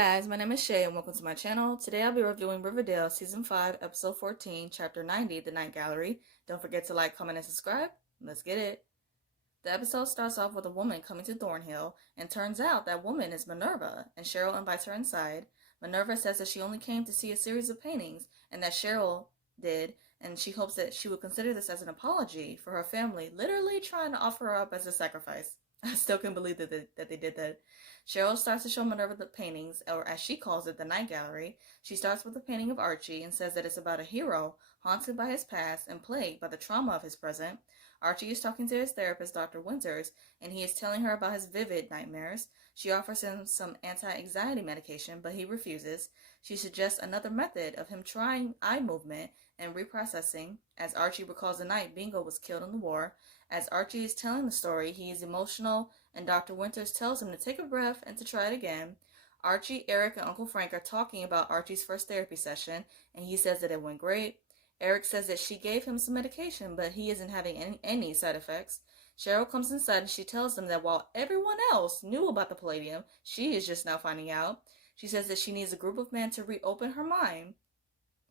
guys, my name is Shay and welcome to my channel. Today I'll be reviewing Riverdale Season 5, Episode 14, Chapter 90, The Night Gallery. Don't forget to like, comment, and subscribe. Let's get it. The episode starts off with a woman coming to Thornhill, and turns out that woman is Minerva, and Cheryl invites her inside. Minerva says that she only came to see a series of paintings, and that Cheryl did, and she hopes that she will consider this as an apology for her family literally trying to offer her up as a sacrifice. I still can't believe that they did that. Cheryl starts to show Minerva the paintings, or as she calls it, the Night Gallery. She starts with a painting of Archie and says that it's about a hero haunted by his past and plagued by the trauma of his present. Archie is talking to his therapist, Dr. Winters, and he is telling her about his vivid nightmares. She offers him some anti-anxiety medication, but he refuses. She suggests another method of him trying eye movement and reprocessing, as Archie recalls the night Bingo was killed in the war. As Archie is telling the story, he is emotional, and Dr. Winters tells him to take a breath and to try it again. Archie, Eric, and Uncle Frank are talking about Archie's first therapy session, and he says that it went great. Eric says that she gave him some medication, but he isn't having any side effects. Cheryl comes inside and she tells them that while everyone else knew about the palladium, she is just now finding out. She says that she needs a group of men to reopen her mind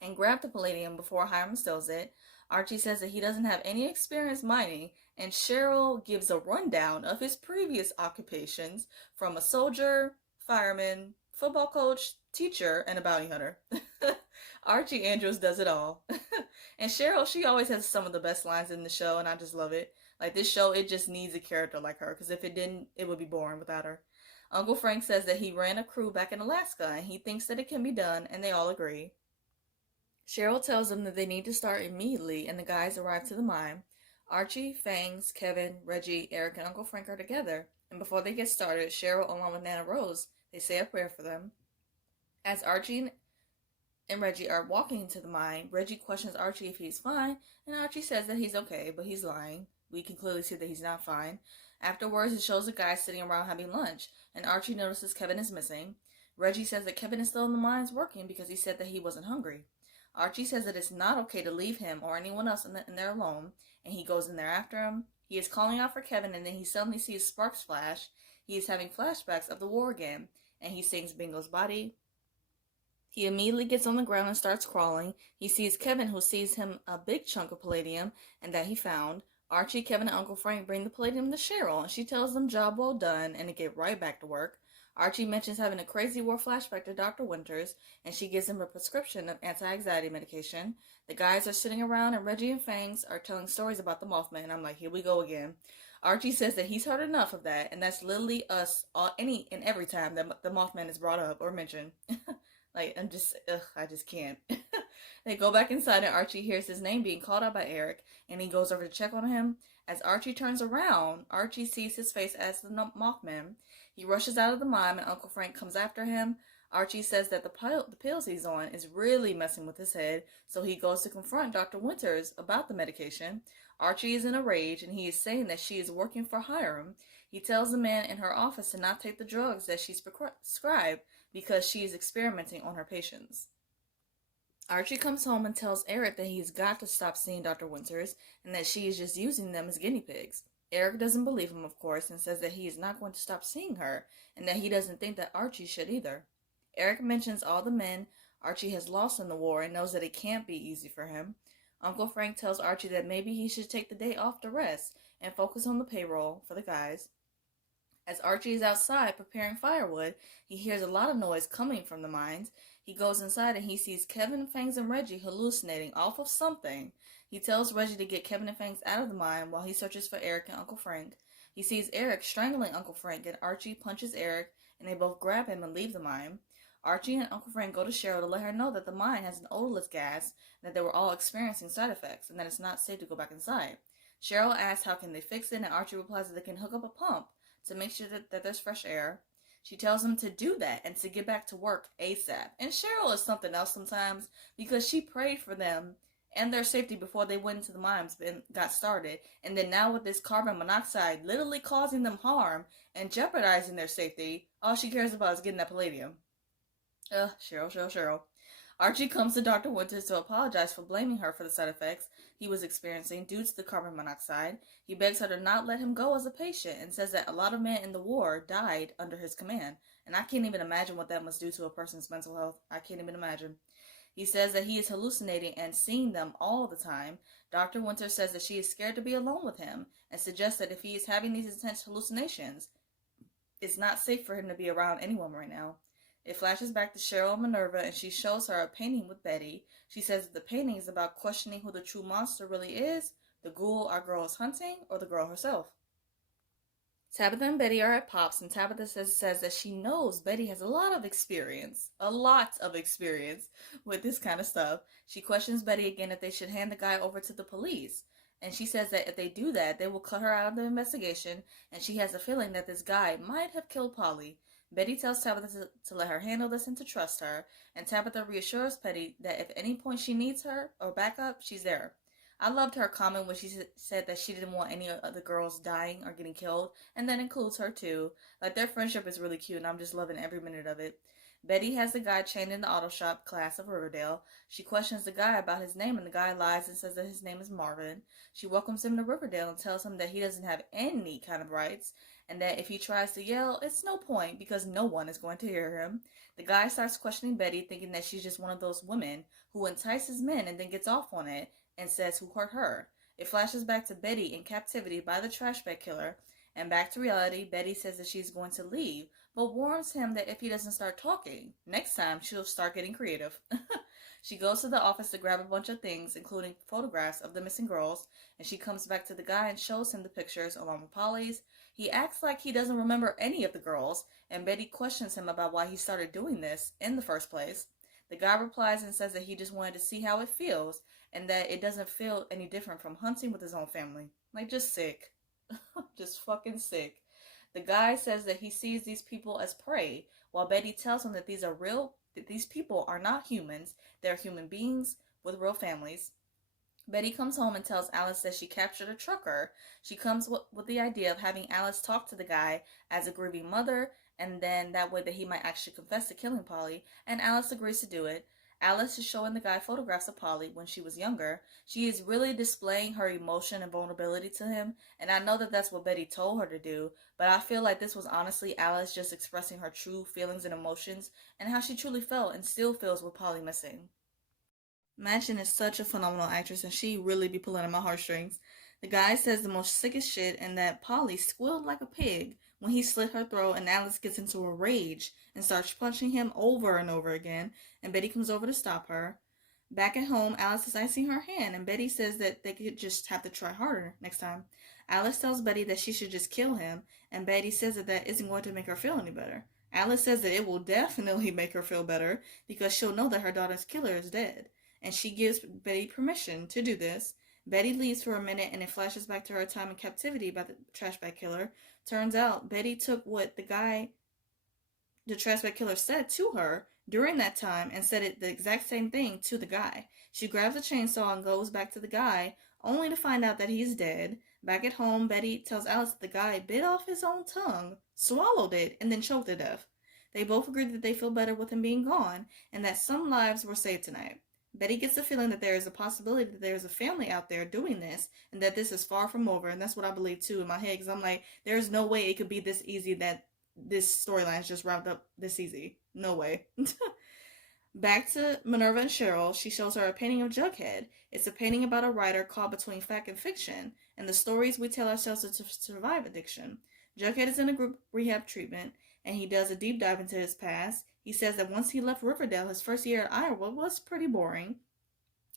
and grab the palladium before Hiram steals it. Archie says that he doesn't have any experience mining, and Cheryl gives a rundown of his previous occupations, from a soldier, fireman, football coach, teacher, and a bounty hunter. Archie Andrews does it all. And Cheryl, she always has some of the best lines in the show, and I just love it. Like, this show, it just needs a character like her, because if it didn't, it would be boring without her. Uncle Frank says that he ran a crew back in Alaska, and he thinks that it can be done, and they all agree. Cheryl tells them that they need to start immediately, and the guys arrive to the mine. Archie, Fangs, Kevin, Reggie, Eric, and Uncle Frank are together, and before they get started, Cheryl, along with Nana Rose, they say a prayer for them. As Archie and Reggie are walking into the mine, Reggie questions Archie if he's fine, and Archie says that he's okay, but he's lying. We can clearly see that he's not fine. Afterwards, it shows the guys sitting around having lunch, and Archie notices Kevin is missing. Reggie says that Kevin is still in the mines working because he said that he wasn't hungry. Archie says that it's not okay to leave him or anyone else in there alone, and he goes in there after him. He is calling out for Kevin, and then he suddenly sees sparks flash. He is having flashbacks of the war again, and he sings Bingo's body. He immediately gets on the ground and starts crawling. He sees Kevin, who sees him a big chunk of palladium and that he found. Archie, Kevin, and Uncle Frank bring the palladium to Cheryl, and she tells them job well done and to get right back to work. Archie mentions having a crazy war flashback to Dr. Winters, and she gives him a prescription of anti-anxiety medication. The guys are sitting around, and Reggie and Fangs are telling stories about the Mothman, and I'm like, here we go again. Archie says that he's heard enough of that, and that's literally us any and every time that the Mothman is brought up or mentioned. Like, I just can't. They go back inside, and Archie hears his name being called out by Eric, and he goes over to check on him. As Archie turns around, Archie sees his face as the Mothman. He rushes out of the mine, and Uncle Frank comes after him. Archie says that the pills he's on is really messing with his head, so he goes to confront Dr. Winters about the medication. Archie is in a rage, and he is saying that she is working for Hiram. He tells the man in her office to not take the drugs that she's prescribed because she is experimenting on her patients. Archie comes home and tells Eric that he's got to stop seeing Dr. Winters and that she is just using them as guinea pigs. Eric doesn't believe him, of course, and says that he is not going to stop seeing her and that he doesn't think that Archie should either. Eric mentions all the men Archie has lost in the war and knows that it can't be easy for him. Uncle Frank tells Archie that maybe he should take the day off to rest and focus on the payroll for the guys. As Archie is outside preparing firewood, he hears a lot of noise coming from the mines. He goes inside and he sees Kevin, Fangs, and Reggie hallucinating off of something. He tells Reggie to get Kevin and Fangs out of the mine while he searches for Eric and Uncle Frank. He sees Eric strangling Uncle Frank, and Archie punches Eric, and they both grab him and leave the mine. Archie and Uncle Frank go to Cheryl to let her know that the mine has an odorless gas, and that they were all experiencing side effects, and that it's not safe to go back inside. Cheryl asks how can they fix it, and Archie replies that they can hook up a pump to make sure that there's fresh air. She tells him to do that and to get back to work ASAP. And Cheryl is something else sometimes, because she prayed for them and their safety before they went into the mines and got started. And then now with this carbon monoxide literally causing them harm and jeopardizing their safety, all she cares about is getting that palladium. Cheryl. Archie comes to Dr. Winters to apologize for blaming her for the side effects. he was experiencing due to the carbon monoxide. He begs her to not let him go as a patient and says that a lot of men in the war died under his command. And I can't even imagine what that must do to a person's mental health. I can't even imagine. He says that he is hallucinating and seeing them all the time. Dr. Winter says that she is scared to be alone with him and suggests that if he is having these intense hallucinations, it's not safe for him to be around anyone right now. It flashes back to Cheryl and Minerva, and she shows her a painting with Betty. She says that the painting is about questioning who the true monster really is, the ghoul our girl is hunting, or the girl herself. Tabitha and Betty are at Pop's, and Tabitha says that she knows Betty has a lot of experience with this kind of stuff. She questions Betty again if they should hand the guy over to the police. And she says that if they do that, they will cut her out of the investigation, and she has a feeling that this guy might have killed Polly. Betty tells Tabitha to let her handle this and to trust her, and Tabitha reassures Betty that if at any point she needs her or backup, she's there. I loved her comment when she said that she didn't want any of the girls dying or getting killed, and that includes her too. Like, their friendship is really cute, and I'm just loving every minute of it. Betty has the guy chained in the auto shop class of Riverdale. She questions the guy about his name, and the guy lies and says that his name is Marvin. She welcomes him to Riverdale and tells him that he doesn't have any kind of rights, and that if he tries to yell, it's no point because no one is going to hear him. The guy starts questioning Betty, thinking that she's just one of those women who entices men and then gets off on it and says who hurt her. It flashes back to Betty in captivity by the trash bag killer, and back to reality. Betty says that she's going to leave, but warns him that if he doesn't start talking, next time she'll start getting creative. She goes to the office to grab a bunch of things, including photographs of the missing girls, and she comes back to the guy and shows him the pictures along with Polly's. He acts like he doesn't remember any of the girls, and Betty questions him about why he started doing this in the first place. The guy replies and says that he just wanted to see how it feels, and that it doesn't feel any different from hunting with his own family. Like, just sick. Just fucking sick. The guy says that he sees these people as prey, while Betty tells him that these people are not humans, they're human beings with real families. Betty comes home and tells Alice that she captured a trucker. She comes with the idea of having Alice talk to the guy as a grieving mother, and then that way that he might actually confess to killing Polly, and Alice agrees to do it. Alice is showing the guy photographs of Polly when she was younger. She is really displaying her emotion and vulnerability to him, and I know that that's what Betty told her to do, but I feel like this was honestly Alice just expressing her true feelings and emotions and how she truly felt and still feels with Polly missing. Madchen is such a phenomenal actress, and she really be pulling at my heartstrings. The guy says the most sickest shit, and that Polly squealed like a pig when he slit her throat, and Alice gets into a rage and starts punching him over and over again, and Betty comes over to stop her. Back at home, Alice is icing her hand, and Betty says that they could just have to try harder next time. Alice tells Betty that she should just kill him, and Betty says that that isn't going to make her feel any better. Alice says that it will definitely make her feel better because she'll know that her daughter's killer is dead, and she gives Betty permission to do this. Betty leaves for a minute, and it flashes back to her time in captivity by the trash bag killer. Turns out Betty took what the trash bag killer said to her during that time and said it the exact same thing to the guy. She grabs a chainsaw and goes back to the guy, only to find out that he's dead. Back at home, Betty tells Alice that the guy bit off his own tongue, swallowed it, and then choked to death. They both agree that they feel better with him being gone, and that some lives were saved tonight. Betty gets the feeling that there is a possibility that there is a family out there doing this, and that this is far from over, and that's what I believe too in my head, because I'm like, there's no way it could be this easy that this storyline is just wrapped up this easy. No way. Back to Minerva and Cheryl, she shows her a painting of Jughead. It's a painting about a writer caught between fact and fiction, and the stories we tell ourselves to survive addiction. Jughead is in a group rehab treatment, and he does a deep dive into his past. He says that once he left Riverdale, his first year at Iowa was pretty boring.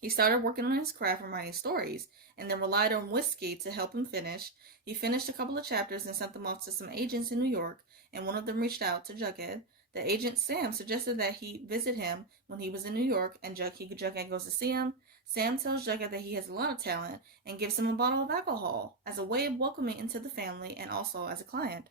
He started working on his craft and writing stories, and then relied on whiskey to help him finish. He finished a couple of chapters and sent them off to some agents in New York, and one of them reached out to Jughead. The agent Sam suggested that he visit him when he was in New York, and Jughead goes to see him. Sam tells Jughead that he has a lot of talent and gives him a bottle of alcohol as a way of welcoming into the family and also as a client.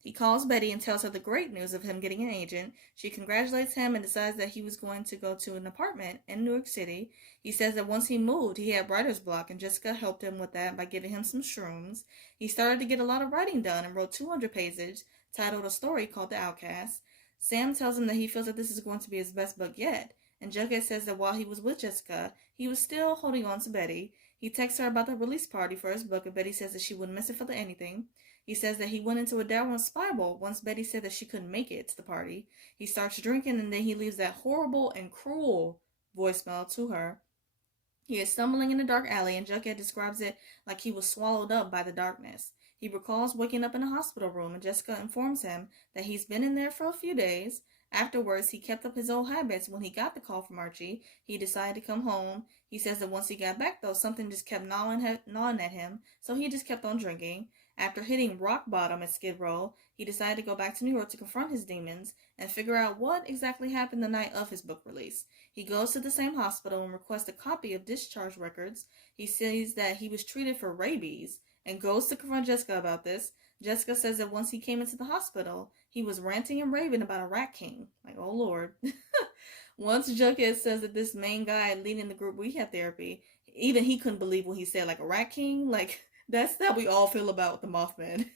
He calls Betty and tells her the great news of him getting an agent. She congratulates him and decides that he was going to go to an apartment in New York City. He says that once he moved, he had writer's block, and Jessica helped him with that by giving him some shrooms. He started to get a lot of writing done and wrote 200 pages, titled a story called The Outcast. Sam tells him that he feels that this is going to be his best book yet, and Jughead says that while he was with Jessica, he was still holding on to Betty. He texts her about the release party for his book, and Betty says that she wouldn't miss it for anything. He says that he went into a downward spiral once Betty said that she couldn't make it to the party. He starts drinking, and then he leaves that horrible and cruel voicemail to her. He is stumbling in a dark alley, and Jughead describes it like he was swallowed up by the darkness. He recalls waking up in a hospital room, and Jessica informs him that he's been in there for a few days. Afterwards, he kept up his old habits. When he got the call from Archie, he decided to come home. He says that once he got back, though, something just kept gnawing at him, so he just kept on drinking. After hitting rock bottom at Skid Row, he decided to go back to New York to confront his demons and figure out what exactly happened the night of his book release. He goes to the same hospital and requests a copy of discharge records. He says that he was treated for rabies and goes to confront Jessica about this. Jessica says that once he came into the hospital, he was ranting and raving about a rat king. Like, oh Lord. Once Jughead says that this main guy leading the group rehab therapy, even he couldn't believe what he said, like a rat king. Like, that's how we all feel about the Mothman.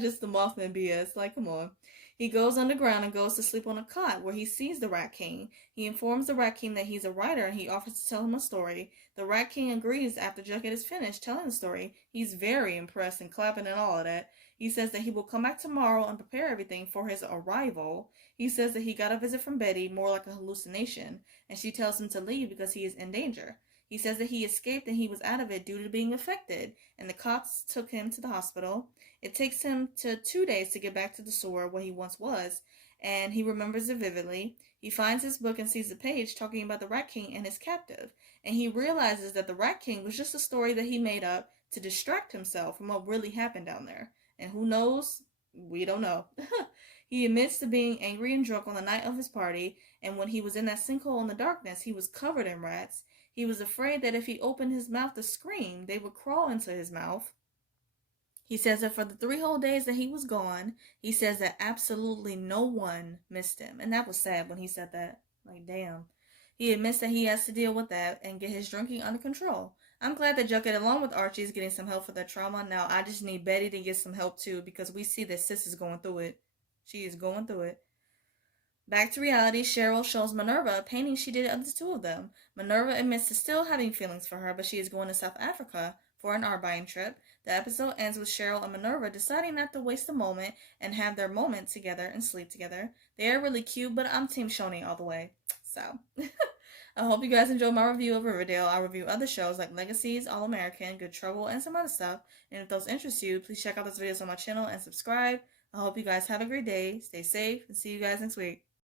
Just the Mothman BS. Like, come on. He goes underground and goes to sleep on a cot where he sees the Rat King. He informs the Rat King that he's a writer and he offers to tell him a story. The Rat King agrees after Jughead is finished telling the story. He's very impressed and clapping and all of that. He says that he will come back tomorrow and prepare everything for his arrival. He says that he got a visit from Betty, more like a hallucination, and she tells him to leave because he is in danger. He says that he escaped and he was out of it due to being affected, and the cops took him to the hospital. It takes him 2 days to get back to the sewer where he once was, and he remembers it vividly. He finds his book and sees a page talking about the Rat King and his captive, and he realizes that the Rat King was just a story that he made up to distract himself from what really happened down there. And who knows? We don't know. He admits to being angry and drunk on the night of his party, and when he was in that sinkhole in the darkness, he was covered in rats. He was afraid that if he opened his mouth to scream, they would crawl into his mouth. He says that for the 3 whole days that he was gone, he says that absolutely no one missed him. And that was sad when he said that. Like, damn. He admits that he has to deal with that and get his drinking under control. I'm glad that Jughead, along with Archie, is getting some help for their trauma. Now, I just need Betty to get some help, too, because we see that sis is going through it. She is going through it. Back to reality, Cheryl shows Minerva a painting she did of the 2 of them. Minerva admits to still having feelings for her, but she is going to South Africa for an art buying trip. The episode ends with Cheryl and Minerva deciding not to waste a moment and have their moment together and sleep together. They are really cute, but I'm Team Shoni all the way. So, I hope you guys enjoyed my review of Riverdale. I'll review other shows like Legacies, All American, Good Trouble, and some other stuff. And if those interest you, please check out those videos on my channel and subscribe. I hope you guys have a great day, stay safe, and see you guys next week.